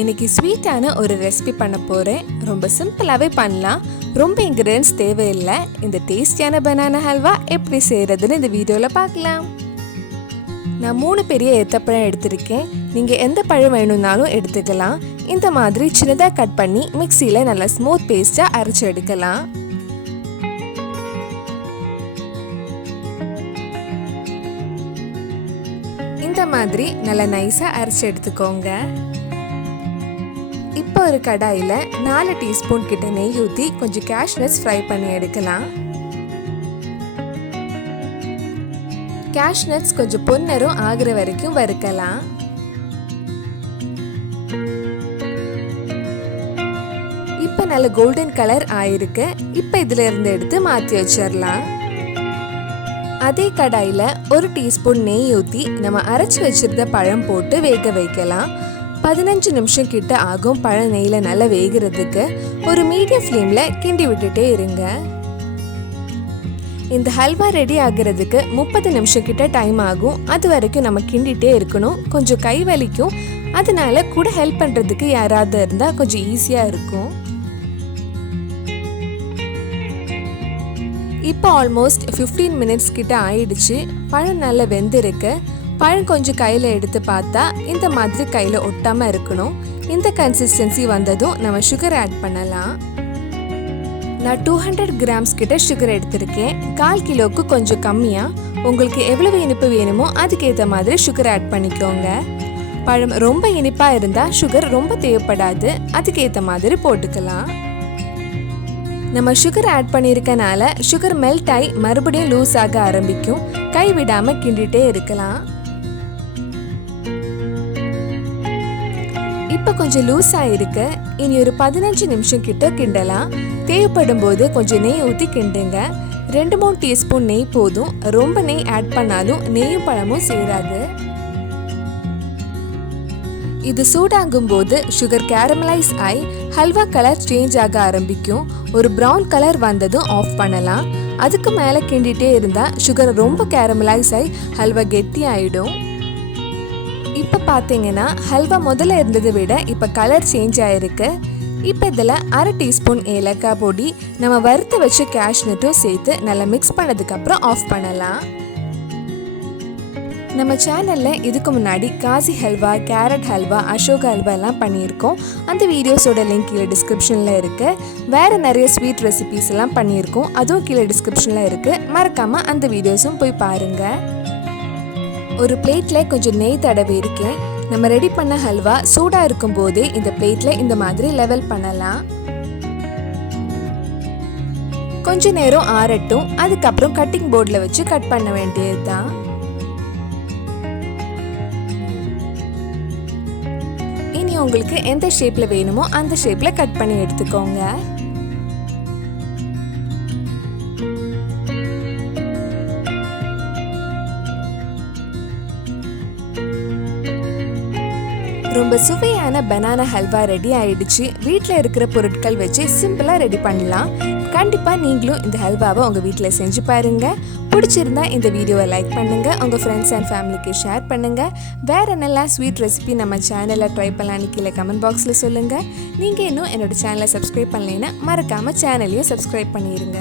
இன்னைக்கு ஸ்வீட்டான ஒரு ரெசிபி பண்ண போகிறேன். ரொம்ப சிம்பிளாகவே பண்ணலாம், ரொம்ப இன்க்ரீடியன்ட்ஸ் தேவையில்லை. இந்த டேஸ்டியான பனானா ஹல்வா எப்படி செய்கிறதுன்னு இந்த வீடியோவில் பார்க்கலாம். நான் 3 பெரிய ஏத்தப்பழம் எடுத்திருக்கேன். நீங்கள் எந்த பழம் வேணும்னாலும் எடுத்துக்கலாம். இந்த மாதிரி சின்னதாக கட் பண்ணி மிக்சியில் நல்லா ஸ்மூத் பேஸ்ட்டாக அரைச்சி எடுக்கலாம். இந்த மாதிரி நல்லா நைஸாக அரைச்சி எடுத்துக்கோங்க. இப்போ ஒரு கடாயில் 4 டீஸ்பூன் கிட்ட நெய் ஊற்றி கொஞ்சம் கேஷ்நட்ஸ் ஃப்ரை பண்ணி எடுக்கலாம். கேஷ்நட்ஸ் கொஞ்சம் பொன்னரும் ஆகிற வரைக்கும் வறுக்கலாம். இப்போ நல்ல கோல்டன் கலர் ஆயிருக்கு. இப்போ இதில் இருந்து எடுத்து மாற்றி வச்சிடலாம். அதே கடாயில் 1 டீஸ்பூன் நெய் ஊற்றி நம்ம அரைச்சி வச்சிருந்த பழம் போட்டு வேக வைக்கலாம். 15 நிமிஷம் கிட்ட ஆகும் பழம் நெய்யில் நல்லா வேகிறதுக்கு. ஒரு மீடியம் ஃப்ளேமில் கிண்டி விட்டுட்டே இருங்க. இந்த ஹல்வா ரெடி ஆகிறதுக்கு 30 நிமிஷம் கிட்ட டைம் ஆகும். அது வரைக்கும் நம்ம கிண்டிகிட்டே இருக்கணும். கொஞ்சம் கை வலிக்கும், அதனால கூட ஹெல்ப் பண்ணுறதுக்கு யாராவது இருந்தால் கொஞ்சம் ஈஸியாக இருக்கும். இப்போ ஆல்மோஸ்ட் 15 மினிட்ஸ் கிட்ட ஆயிடுச்சு. பழம் நல்லா வெந்திருக்கு. பழம் கொஞ்சம் கையில் எடுத்து பார்த்தா இந்த மாதிரி கையில் ஒட்டாமல் இருக்கணும். இந்த கன்சிஸ்டன்சி வந்ததும் நம்ம சுகர் ஆட் பண்ணலாம். நான் 200 கிராம்ஸ் கிட்ட சுகர் எடுத்திருக்கேன். 1/4 கிலோவுக்கு கொஞ்சம் கம்மியாக. உங்களுக்கு எவ்வளவு இனிப்பு வேணுமோ அதுக்கேற்ற மாதிரி சுகர் ஆட் பண்ணிக்கோங்க. பழம் ரொம்ப இனிப்பாக இருந்தால் சுகர் ரொம்ப தேவைப்படாது, அதுக்கேற்ற மாதிரி போட்டுக்கலாம். நம்ம சுகர் ஆட் பண்ணியிருக்கனால சுகர் மெல்ட் ஆகி மறுபடியும் லூஸ் ஆக ஆரம்பிக்கும். கை விடாமல் கிண்டிகிட்டே இருக்கலாம். இப்போ கொஞ்சம் லூஸ் ஆகிருக்கு. இனி ஒரு 15 நிமிஷம் கிட்ட கிண்டலாம். தேவைப்படும் போது கொஞ்சம் நெய் ஊற்றி கிண்டுங்க. 2-3 டீஸ்பூன் நெய் போதும். ரொம்ப நெய் ஆட் பண்ணாலும் நெய்யும் பழமும் சேராது. இது சூடாகும் போது சுகர் கேரமலைஸ் ஆகி ஹல்வா கலர் சேஞ்ச் ஆக ஆரம்பிக்கும். ஒரு ப்ரௌன் கலர் வந்ததும் ஆஃப் பண்ணலாம். அதுக்கு மேலே கிண்டிகிட்டே இருந்தால் சுகர் ரொம்ப கேரமலைஸ் ஆகி ஹல்வா கெட்டி ஆகிடும். இப்போ பார்த்தீங்கன்னா ஹல்வா முதல்ல இருந்ததை விட இப்போ கலர் சேஞ்ச் ஆகிருக்கு. இப்போ இதில் 1/2 டீஸ்பூன் ஏலக்காய் பொடி, நம்ம வறுத்து வச்ச கேஷ்நட்டும் சேர்த்து நல்லா மிக்ஸ் பண்ணதுக்கப்புறம் ஆஃப் பண்ணலாம். நம்ம சேனலில் இதுக்கு முன்னாடி காசி ஹல்வா, கேரட் ஹல்வா, அசோக் ஹல்வா எல்லாம் பண்ணியிருக்கோம். அந்த வீடியோஸோட லிங்க் கீழே டிஸ்கிரிப்ஷனில் இருக்குது. வேறு நிறைய ஸ்வீட் ரெசிபீஸ் எல்லாம் பண்ணியிருக்கோம், அதுவும் கீழே டிஸ்கிரிப்ஷனில் இருக்குது. மறக்காமல் அந்த வீடியோஸும் போய் பாருங்கள். ஒரு பிளேட்டில் கொஞ்சம் நெய் தடவி இருக்கேன். நம்ம ரெடி பண்ண ஹல்வா சூடாக இருக்கும் போதே இந்த பிளேட்டில் இந்த மாதிரி லெவல் பண்ணலாம். கொஞ்ச நேரம் ஆறட்டும். அதுக்கப்புறம் கட்டிங் போர்டில் வச்சு கட் பண்ண வேண்டியது தான். இனி உங்களுக்கு எந்த ஷேப்பில் வேணுமோ அந்த ஷேப்பில் கட் பண்ணி எடுத்துக்கோங்க. ரொம்ப சுவையான பனானா ஹல்வா ரெடி ஆயிடுச்சு. வீட்டில் இருக்கிற பொருட்கள் வச்சு சிம்பிளாக ரெடி பண்ணலாம். கண்டிப்பாக நீங்களும் இந்த ஹல்வாவை உங்கள் வீட்டில் செஞ்சு பாருங்கள். பிடிச்சிருந்தா இந்த வீடியோவை லைக் பண்ணுங்கள், உங்கள் ஃப்ரெண்ட்ஸ் அண்ட் ஃபேமிலிக்கு ஷேர் பண்ணுங்கள். வேறு என்னெல்லாம் ஸ்வீட் ரெசிபி நம்ம சேனலில் ட்ரை பண்ணலான்னு கீழே கமெண்ட் பாக்ஸில் சொல்லுங்கள். நீங்கள் இன்னும் என்னோடய சேனலை சப்ஸ்கிரைப் பண்ணலைன்னா மறக்காமல் சேனலையும் சப்ஸ்கிரைப் பண்ணிடுங்க.